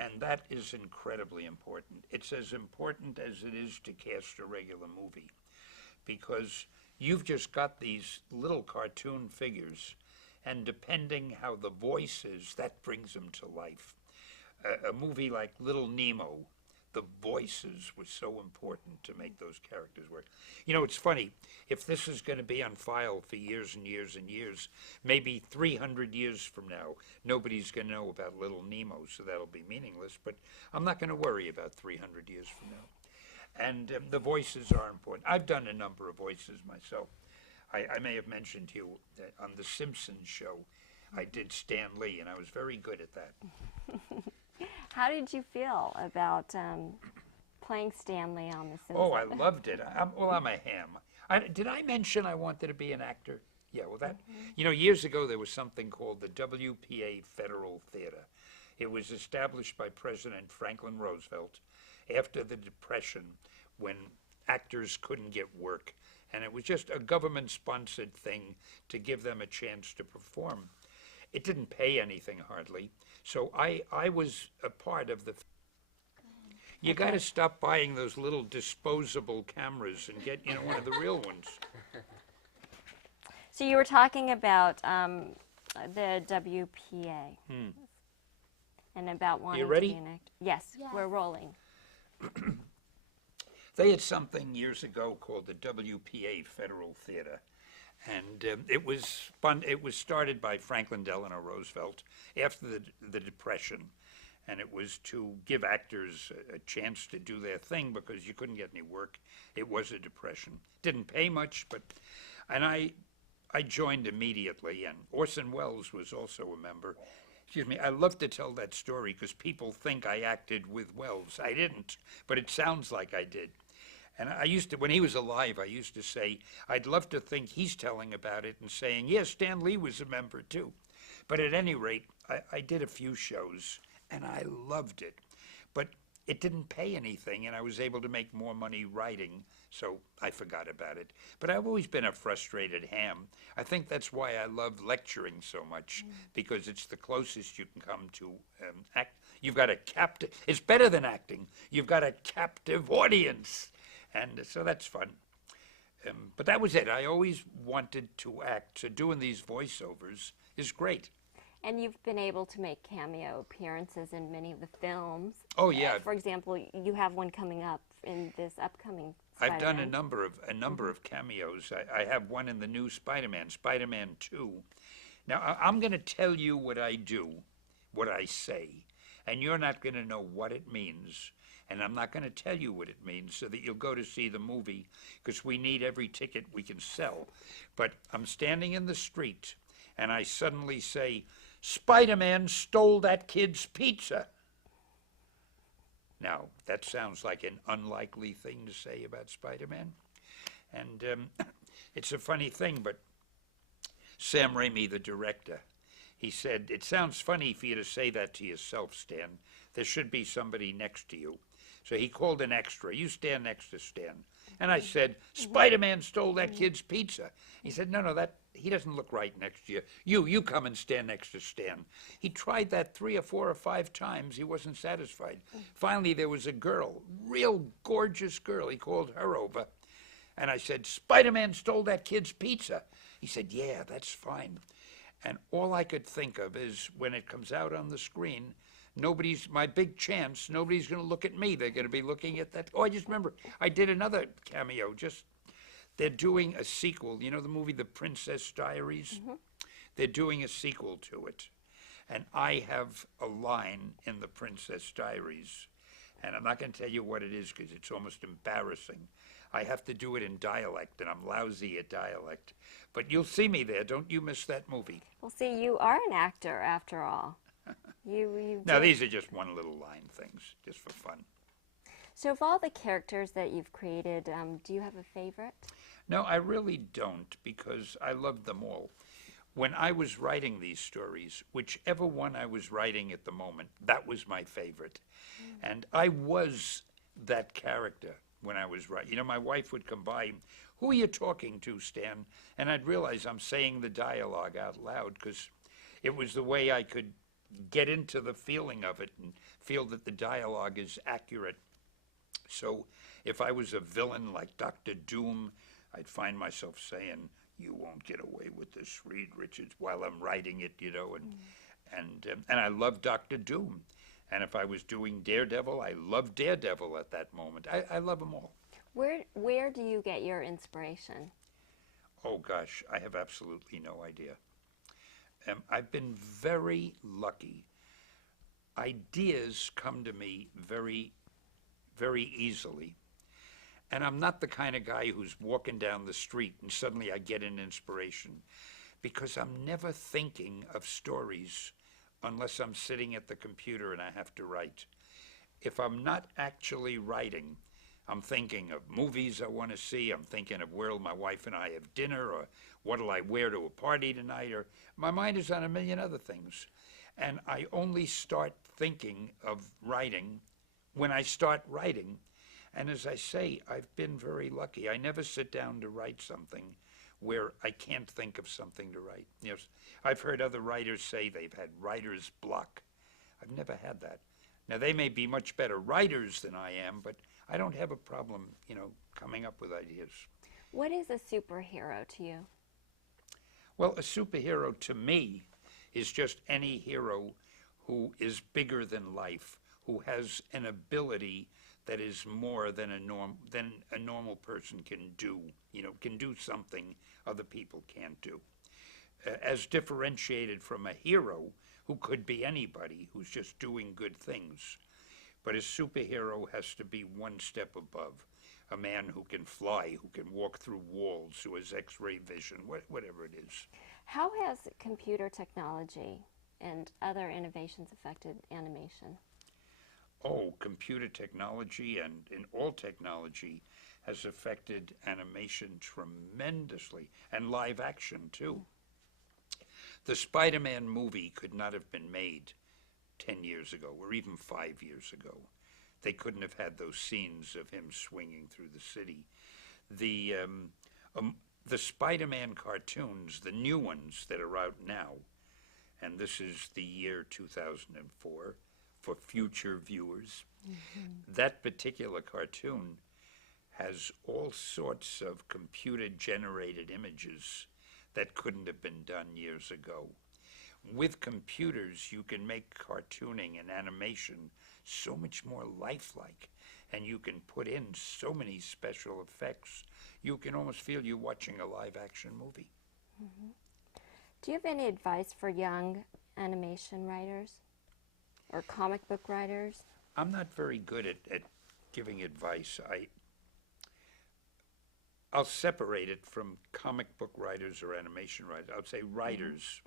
And that is incredibly important. It's as important as it is to cast a regular movie, because you've just got these little cartoon figures, and depending how the voice is, that brings them to life. A movie like Little Nemo, the voices were so important to make those characters work. It's funny, if this is going to be on file for years and years and years, maybe 300 years from now, nobody's going to know about Little Nemo, so that'll be meaningless, but I'm not going to worry about 300 years from now. And the voices are important. I've done a number of voices myself. I may have mentioned to you that on The Simpsons show, I did Stan Lee, and I was very good at that. How did you feel about playing Stan Lee on The Simpsons? Oh, I loved it. I'm a ham. Did I mention I wanted to be an actor? Yeah, well, that, years ago there was something called the WPA Federal Theater. It was established by President Franklin Roosevelt after the Depression, when actors couldn't get work. And it was just a government-sponsored thing to give them a chance to perform. It didn't pay anything hardly. So I was a part of the... You got to stop buying those little disposable cameras and get, one of the real ones. So you were talking about the WPA and about wanting ready? to be an actor. Yes, Yes. we're rolling. They had something years ago called the WPA Federal Theater, and it was fun. It was started by Franklin Delano Roosevelt after the Depression, and it was to give actors a chance to do their thing because you couldn't get any work. It was a depression. Didn't pay much, and I joined immediately, and Orson Welles was also a member. Excuse me, I love to tell that story because people think I acted with Welles. I didn't, but it sounds like I did. And I used to, when he was alive, I used to say, I'd love to think he's telling about it and saying, yes, Stan Lee was a member too. But at any rate, I did a few shows, and I loved it. But it didn't pay anything, and I was able to make more money writing, so I forgot about it. But I've always been a frustrated ham. I think that's why I love lecturing so much, because it's the closest you can come to act. You've got a captive, it's better than acting. You've got a captive audience. And so that's fun. But that was it. I always wanted to act, so doing these voiceovers is great. And you've been able to make cameo appearances in many of the films. Oh, yeah. For example, you have one coming up in this upcoming I've done Spider-Man. a number of cameos. I have one in the new Spider-Man, Spider-Man 2. Now, I'm going to tell you what I do, what I say, and you're not going to know what it means. And I'm not going to tell you what it means so that you'll go to see the movie, because we need every ticket we can sell. But I'm standing in the street, and I suddenly say, Spider-Man stole that kid's pizza. Now, that sounds like an unlikely thing to say about Spider-Man. And it's a funny thing, but Sam Raimi, the director, he said, it sounds funny for you to say that to yourself, Stan. There should be somebody next to you. So he called an extra. You stand next to Stan. And I said, Spider-Man stole that kid's pizza. He said, no, he doesn't look right next to you. You come and stand next to Stan. He tried that 3 or 4 or 5 times. He wasn't satisfied. Finally, there was a girl, real gorgeous girl. He called her over. And I said, Spider-Man stole that kid's pizza. He said, yeah, that's fine. And all I could think of is when it comes out on the screen, my big chance, nobody's going to look at me. They're going to be looking at that. Oh, I just remember, I did another cameo. They're doing a sequel. You know the movie The Princess Diaries? Mm-hmm. They're doing a sequel to it. And I have a line in The Princess Diaries. And I'm not going to tell you what it is because it's almost embarrassing. I have to do it in dialect, and I'm lousy at dialect. But you'll see me there. Don't you miss that movie. Well, see, you are an actor after all. Now, these are just one little line things, just for fun. So of all the characters that you've created, do you have a favorite? No, I really don't, because I love them all. When I was writing these stories, whichever one I was writing at the moment, that was my favorite. And I was that character when I was writing. You know, my wife would come by, who are you talking to, Stan? And I'd realize I'm saying the dialogue out loud, because it was the way I could get into the feeling of it and feel that the dialogue is accurate. So if I was a villain like Dr. Doom, I'd find myself saying, you won't get away with this, Reed Richards, while I'm writing it, you know, and I love Dr. Doom. And if I was doing Daredevil, I love Daredevil at that moment. I love them all. Where do you get your inspiration? Oh gosh, I have absolutely no idea. I've been very lucky. Ideas come to me very, very easily. And I'm not the kind of guy who's walking down the street and suddenly I get an inspiration, because I'm never thinking of stories unless I'm sitting at the computer and I have to write. If I'm not actually writing, I'm thinking of movies I want to see. I'm thinking of where will my wife and I have dinner, or what'll I wear to a party tonight, or my mind is on a million other things. And I only start thinking of writing when I start writing. And as I say, I've been very lucky. I never sit down to write something where I can't think of something to write. You know, I've heard other writers say they've had writer's block. I've never had that. Now, they may be much better writers than I am, but I don't have a problem, coming up with ideas. What is a superhero to you? Well, a superhero to me is just any hero who is bigger than life, who has an ability that is more than a normal person can do, can do something other people can't do. As differentiated from a hero who could be anybody who's just doing good things. But a superhero has to be one step above. A man who can fly, who can walk through walls, who has X-ray vision, whatever it is. How has computer technology and other innovations affected animation? Oh, computer technology and in all technology has affected animation tremendously, and live action too. The Spider-Man movie could not have been made 10 years ago, or even 5 years ago. They couldn't have had those scenes of him swinging through the city. The Spider-Man cartoons, the new ones that are out now, and this is the year 2004 for future viewers, that particular cartoon has all sorts of computer-generated images that couldn't have been done years ago. With computers, you can make cartooning and animation so much more lifelike, and you can put in so many special effects. You can almost feel you're watching a live-action movie. Do you have any advice for young animation writers or comic book writers? I'm not very good at giving advice. I'll separate it from comic book writers or animation writers. I would say writers.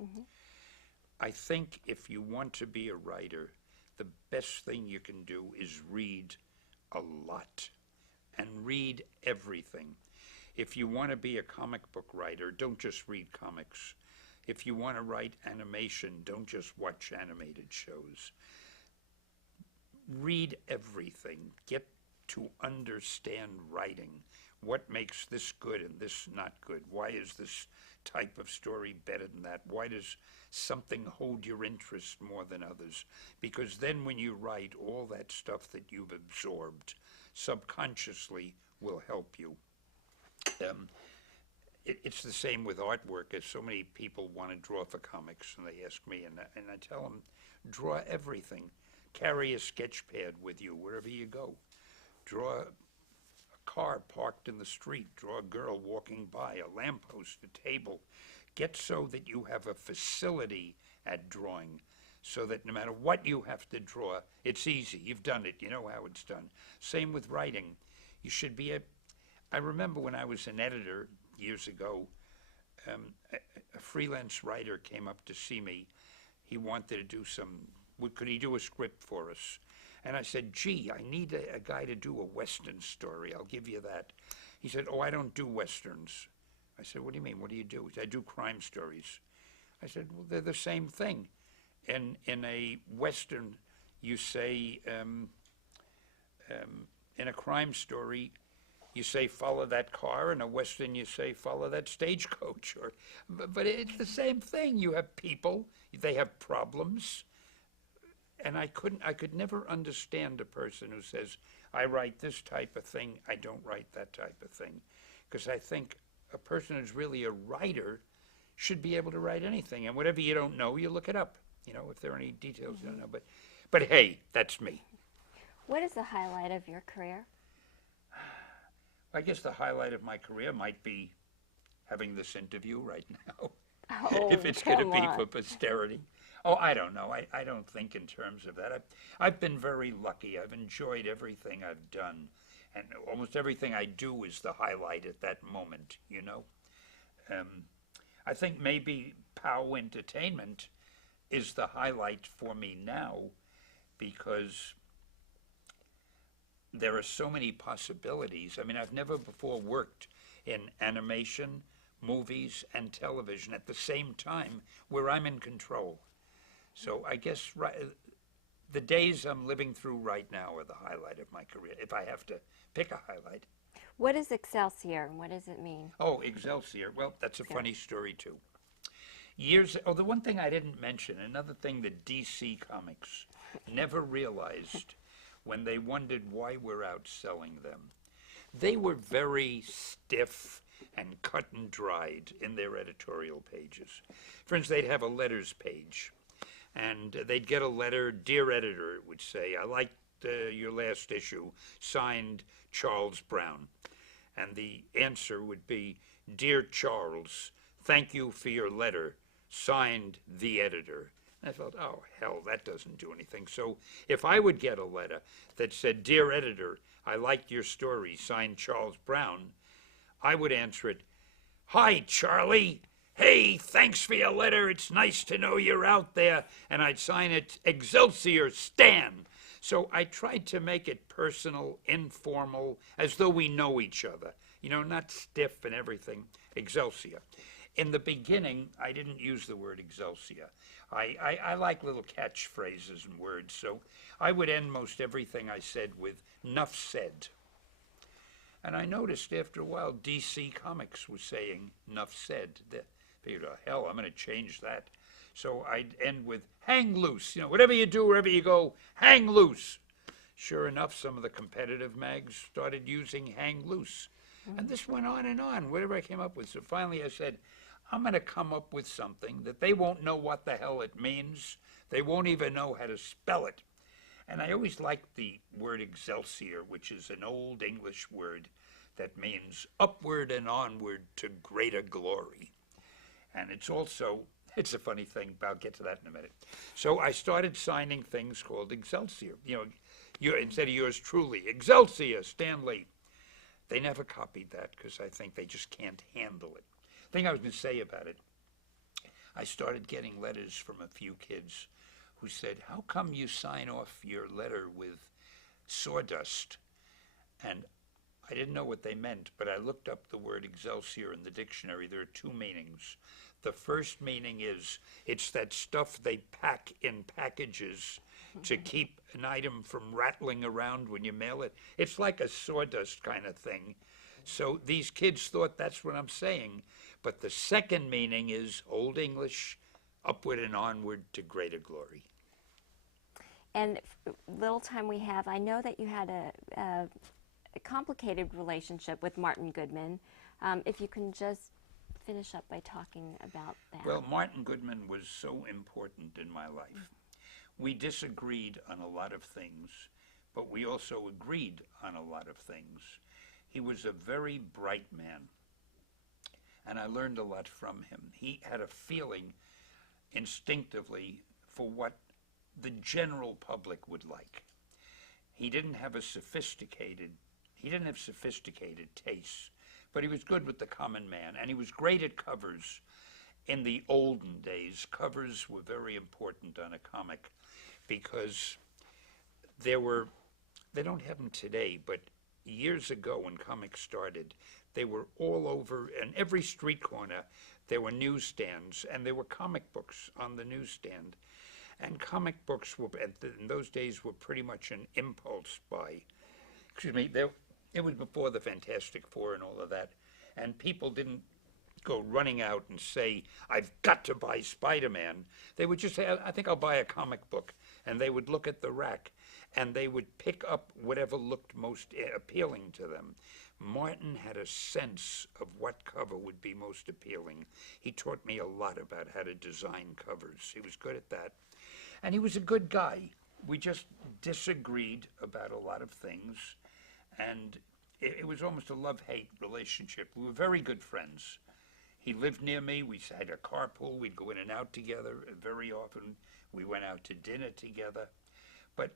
I think if you want to be a writer, the best thing you can do is read a lot and read everything. If you want to be a comic book writer, don't just read comics. If you want to write animation, don't just watch animated shows. Read everything. Get to understand writing. What makes this good and this not good? Why is this type of story better than that? Why does something hold your interest more than others? Because then when you write, all that stuff that you've absorbed subconsciously will help you. It's the same with artwork, as so many people want to draw for comics, and they ask me, and I tell them, draw everything. Carry a sketch pad with you wherever you go. Draw a car parked in the street. Draw a girl walking by, a lamppost, a table. Get so that you have a facility at drawing, so that no matter what you have to draw, it's easy. You've done it. You know how it's done. Same with writing. You should be I remember when I was an editor years ago, a freelance writer came up to see me. He wanted to do could he do a script for us? And I said, gee, I need a guy to do a Western story. I'll give you that. He said, oh, I don't do Westerns. I said, what do you mean? What do you do? He said, I do crime stories. I said, well, they're the same thing. In a Western, you say, in a crime story, you say, follow that car. In a Western, you say, follow that stagecoach. But it's the same thing. You have people. They have problems. And I could never understand a person who says, I write this type of thing, I don't write that type of thing. Because I think a person who's really a writer should be able to write anything. And whatever you don't know, you look it up, if there are any details you don't know. But hey, that's me. What is the highlight of your career? I guess the highlight of my career might be having this interview right now. Oh, if it's going to come be on. for posterity. Oh, I don't know. I don't think in terms of that. I've been very lucky. I've enjoyed everything I've done. And almost everything I do is the highlight at that moment, I think maybe POW Entertainment is the highlight for me now, because there are so many possibilities. I mean, I've never before worked in animation, movies, and television at the same time where I'm in control. So I guess the days I'm living through right now are the highlight of my career, if I have to pick a highlight. What is Excelsior and what does it mean? Oh, Excelsior. Well, that's a funny story, too. The one thing I didn't mention, another thing that DC Comics never realized when they wondered why we're out selling them. They were very stiff and cut and dried in their editorial pages. For instance, they'd have a letters page, and they'd get a letter, "Dear Editor," it would say, "I liked your last issue, signed Charles Brown." And the answer would be, "Dear Charles, thank you for your letter, signed the editor." And I thought, oh, hell, that doesn't do anything. So if I would get a letter that said, "Dear Editor, I liked your story, signed Charles Brown," I would answer it, "Hi, Charlie. Hey, thanks for your letter. It's nice to know you're out there." And I'd sign it, "Excelsior Stan." So I tried to make it personal, informal, as though we know each other. You know, not stiff and everything. Excelsior. In the beginning, I didn't use the word Excelsior. I like little catchphrases and words, so I would end most everything I said with "Nuff said." And I noticed after a while DC Comics was saying "Nuff said." I figured, oh, hell, I'm going to change that. So I'd end with "Hang loose." You know, whatever you do, wherever you go, hang loose. Sure enough, some of the competitive mags started using "hang loose." And this went on and on, whatever I came up with. So finally I said, I'm going to come up with something that they won't know what the hell it means. They won't even know how to spell it. And I always liked the word Excelsior, which is an old English word that means upward and onward to greater glory. And it's also, it's a funny thing, but I'll get to that in a minute. So I started signing things called Excelsior. You know, instead of yours truly, "Excelsior, Stanley." They never copied that because I think they just can't handle it. The thing I was going to say about it, I started getting letters from a few kids who said, "How come you sign off your letter with sawdust?" And I didn't know what they meant, but I looked up the word Excelsior in the dictionary. There are two meanings. The first meaning is it's that stuff they pack in packages to keep an item from rattling around when you mail it. It's like a sawdust kind of thing. So these kids thought that's what I'm saying. But the second meaning is Old English, upward and onward to greater glory. And little time we have, I know that you had a complicated relationship with Martin Goodman. If you can just finish up by talking about that. Well, Martin Goodman was so important in my life. We disagreed on a lot of things, but we also agreed on a lot of things. He was a very bright man, and I learned a lot from him. He had a feeling instinctively for what the general public would like. He didn't have sophisticated tastes, but he was good with the common man, and he was great at covers. In the olden days, covers were very important on a comic because they don't have them today, but years ago when comics started, they were all over, and every street corner there were newsstands, and there were comic books on the newsstand. And comic books were, in those days, were pretty much an impulse buy. Excuse me, it was before the Fantastic Four and all of that, and people didn't go running out and say, "I've got to buy Spider-Man." They would just say, "I think I'll buy a comic book." And they would look at the rack, and they would pick up whatever looked most appealing to them. Martin had a sense of what cover would be most appealing. He taught me a lot about how to design covers. He was good at that. And he was a good guy. We just disagreed about a lot of things, and it was almost a love-hate relationship. We were very good friends. He lived near me. We had a carpool. We'd go in and out together very often. We went out to dinner together. But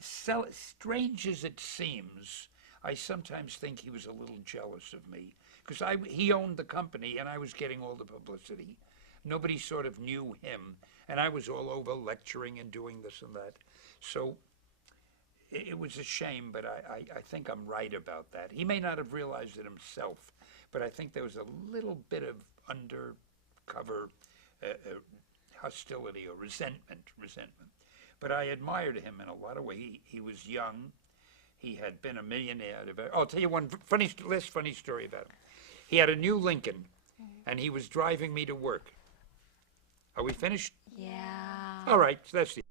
strange as it seems, I sometimes think he was a little jealous of me because he owned the company and I was getting all the publicity. Nobody sort of knew him, and I was all over lecturing and doing this and that. So it was a shame, but I think I'm right about that. He may not have realized it himself, but I think there was a little bit of undercover hostility or resentment. But I admired him in a lot of ways. He was young. He had been a millionaire. I'll tell you one funny story about him. He had a new Lincoln, and he was driving me to work. Are we finished? Yeah. All right, that's the